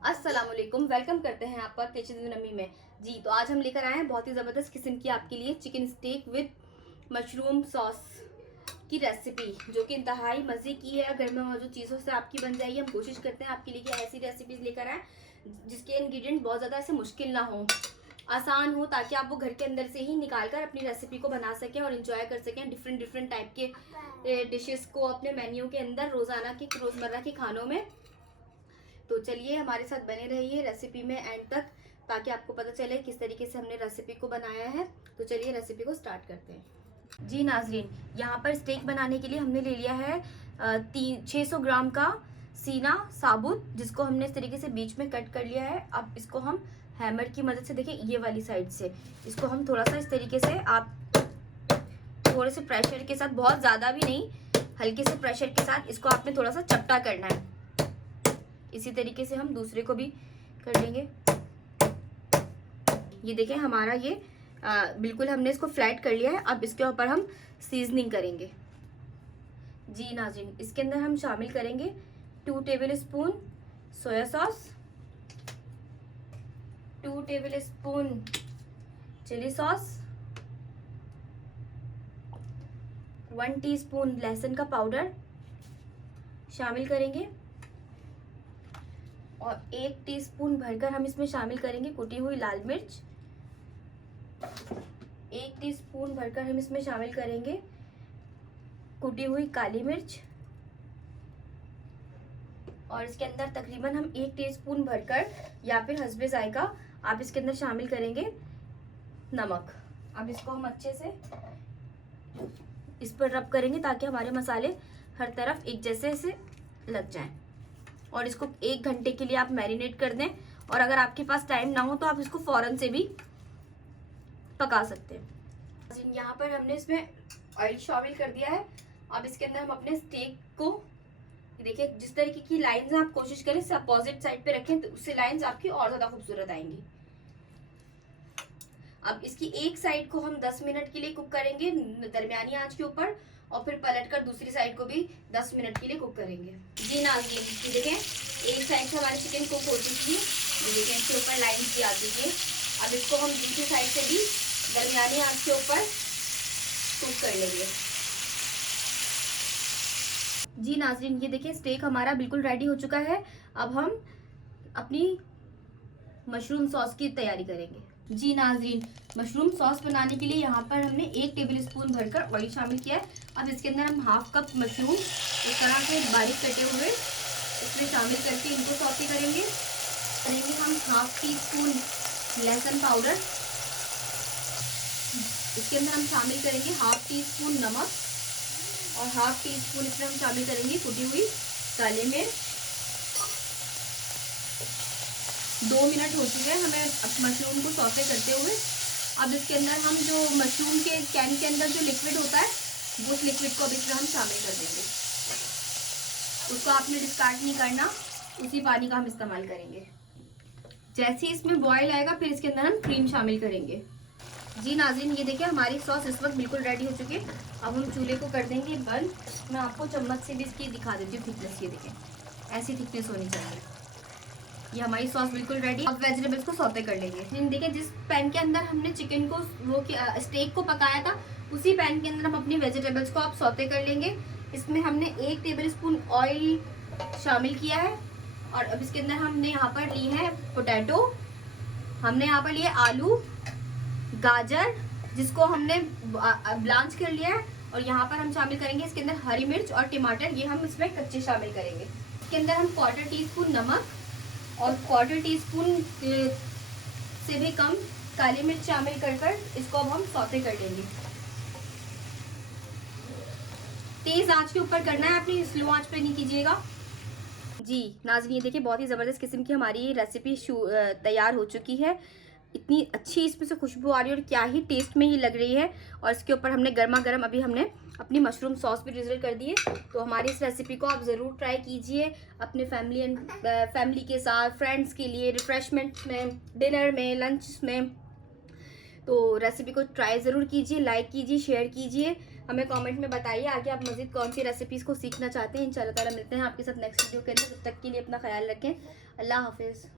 अस्सलामुअलैकुम, वेलकम करते हैं आपका किचन विद नमी में। जी तो आज हम लेकर आए हैं बहुत ही ज़बरदस्त किस्म की आपके लिए chicken steak with mushroom sauce की रेसिपी, जो कि इंतहाई मज़े की है। घर में मौजूद चीज़ों से आपकी बन जाएगी। हम कोशिश करते हैं आपके लिए कि ऐसी रेसिपीज़ लेकर आएँ जिसके इंग्रेडिएंट बहुत ज़्यादा ऐसे मुश्किल ना हो, आसान हो, ताकि आप वो घर के अंदर से ही निकाल कर अपनी रेसिपी को बना सकें और इंजॉय कर सकें। डिफरेंट डिफरेंट टाइप के डिशेस को अपने मेन्यू के अंदर रोज़ाना के रोज़मर्रा के खानों में। तो चलिए हमारे साथ बने रहिए रेसिपी में एंड तक, ताकि आपको पता चले किस तरीके से हमने रेसिपी को बनाया है। तो चलिए रेसिपी को स्टार्ट करते हैं। जी नाजरीन, यहाँ पर स्टेक बनाने के लिए हमने ले लिया है 600 ग्राम का सीना साबुत, जिसको हमने इस तरीके से बीच में कट कर लिया है। अब इसको हम हैमर की मदद से, देखिए ये वाली साइड से, इसको हम थोड़ा सा इस तरीके से, आप थोड़े से प्रेशर के साथ, बहुत ज़्यादा भी नहीं, हल्के से प्रेशर के साथ इसको आपने थोड़ा सा चपटा करना है। इसी तरीके से हम दूसरे को भी कर लेंगे। ये देखें हमारा ये बिल्कुल हमने इसको फ्लैट कर लिया है। अब इसके ऊपर हम सीजनिंग करेंगे। जी नाज़रीन, इसके अंदर हम शामिल करेंगे 2 table spoon soya sauce, 2 table spoon chili sauce, 1 teaspoon लहसुन का पाउडर शामिल करेंगे और 1 टीस्पून भरकर हम इसमें शामिल करेंगे कुटी हुई लाल मिर्च। 1 टीस्पून भरकर हम इसमें शामिल करेंगे कुटी हुई काली मिर्च। और इसके अंदर तकरीबन हम 1 टीस्पून भरकर, या फिर हस्बे जायका, आप इसके अंदर शामिल करेंगे नमक। अब इसको हम अच्छे से इस पर रब करेंगे ताकि हमारे मसाले हर तरफ एक जैसे से लग जाएं। और इसको 1 घंटे के लिए आप मैरिनेट कर दें। और अगर आपके पास टाइम ना हो तो आप इसको फौरन से भी पका सकते हैं। यहाँ पर हमने इसमें ऑयल शामिल कर दिया है। अब इसके अंदर हम अपने स्टेक को, देखिए जिस तरीके की लाइंस आप कोशिश करें इससे अपोजिट साइड पे रखें, तो उससे लाइंस आपकी और ज्यादा खूबसूरत आएंगी। अब इसकी एक साइड को हम 10 मिनट के लिए कुक करेंगे दरमियानी आंच के ऊपर, और फिर पलटकर दूसरी साइड को भी 10 मिनट के लिए कुक करेंगे। जी नाज़रीन, देखें एक साइड से हमारी चिकन कुक हो चुकी है। ये देखें इसके ऊपर लाइन भी आ चुकी है। अब इसको हम दूसरी साइड से भी दरमियानी आंच के ऊपर कुक कर लेंगे। जी नाज़रीन, ये देखिए स्टेक हमारा बिल्कुल रेडी हो चुका है। अब हम अपनी मशरूम सॉस की तैयारी करेंगे। जी नाज़रीन, मशरूम सॉस बनाने के लिए यहाँ पर हमने 1 टेबल स्पून भरकर ऑयल शामिल किया है। अब इसके अंदर हम हाफ कप मशरूम इस तरह से बारीक कटे हुए इसमें शामिल करके इनको सौते करेंगे। हम हाफ टी स्पून लहसुन पाउडर, इसके अंदर हम शामिल करेंगे हाफ टी स्पून नमक, और हाफ टी स्पून इसमें हम शामिल करेंगे कुटी हुई काली मिर्च। 2 मिनट हो चुके हैं हमें मशरूम को सौते करते हुए। अब इसके अंदर हम जो मशरूम के कैन के अंदर जो लिक्विड होता है, वो उस लिक्विड को अब इसमें हम शामिल कर देंगे। उसको आपने डिस्कार्ड नहीं करना, उसी पानी का हम इस्तेमाल करेंगे। जैसे ही इसमें बॉयल आएगा फिर इसके अंदर हम क्रीम शामिल करेंगे। जी नाज़रीन, ये देखिए हमारी सॉस इस वक्त बिल्कुल रेडी हो चुकी है। अब हम चूल्हे को कर देंगे बंद। मैं आपको चम्मच से भी इसकी दिखा देती हूँ थिकनेस। ये देखें ऐसी थिकनेस होनी चाहिए। ये हमारी सॉस बिल्कुल रेडी। अब वेजिटेबल्स को सौते कर लेंगे। देखिए जिस पैन के अंदर हमने चिकन को, वो स्टेक को पकाया था, उसी पैन के अंदर हम अपनी वेजिटेबल्स को आप सौते कर लेंगे। इसमें हमने 1 टेबल स्पून ऑयल शामिल किया है। और अब इसके अंदर हमने यहाँ पर ली है पोटैटो, हमने यहाँ पर लिए आलू, गाजर जिसको हमने ब्लांच कर लिया है, और यहाँ पर हम शामिल करेंगे इसके अंदर हरी मिर्च और टमाटर, ये हम इसमें कच्चे शामिल करेंगे। इसके अंदर हम 1/4 टीस्पून नमक और 1/4 टीस्पून से भी कम काली मिर्च शामिल कर इसको अब हम सौते कर लेंगे। तेज आंच के ऊपर करना है आपने, स्लो आंच पे नहीं कीजिएगा। जी नाज़रीन, ये देखिए बहुत ही ज़बरदस्त किस्म की हमारी रेसिपी तैयार हो चुकी है। इतनी अच्छी इसमें से खुशबू आ रही है और क्या ही टेस्ट में ही लग रही है। और इसके ऊपर हमने गर्मा गर्म अभी हमने अपनी मशरूम सॉस भी drizzle कर दी है। तो हमारी इस रेसिपी को आप ज़रूर ट्राई कीजिए अपने फैमिली के साथ, फ्रेंड्स के लिए, रिफ्रेशमेंट में, डिनर में, लंच में। तो रेसिपी को ट्राई ज़रूर कीजिए, लाइक कीजिए, शेयर कीजिए। हमें कमेंट में बताइए आगे आप मज़ीद कौन सी रेसिपीज़ को सीखना चाहते हैं। इंशाल्लाह ताला मिलते हैं आपके साथ नेक्स्ट वीडियो के अंदर। तब तक के लिए अपना ख्याल रखें। अल्लाह हाफिज़।